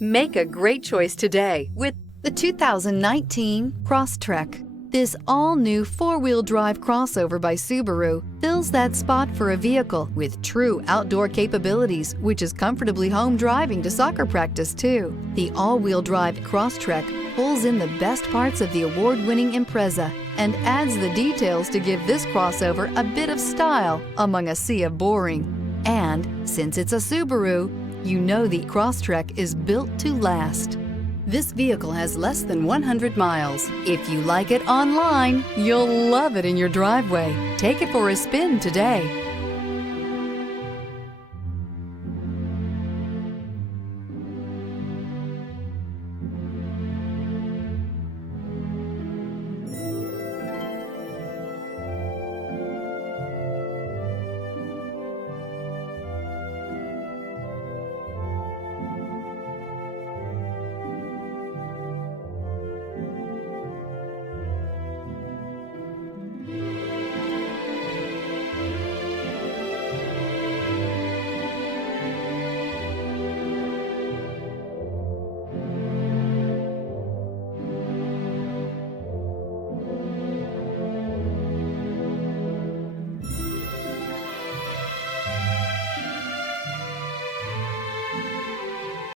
Make a great choice today with the 2019 Crosstrek. This all-new four-wheel drive crossover by Subaru fills that spot for a vehicle with true outdoor capabilities, which is comfortably home driving to soccer practice too. The all-wheel drive Crosstrek pulls in the best parts of the award-winning Impreza and adds the details to give this crossover a bit of style among a sea of boring. And since it's a Subaru, you know the Crosstrek is built to last. This vehicle has less than 100 miles. If you like it online, you'll love it in your driveway. Take it for a spin today.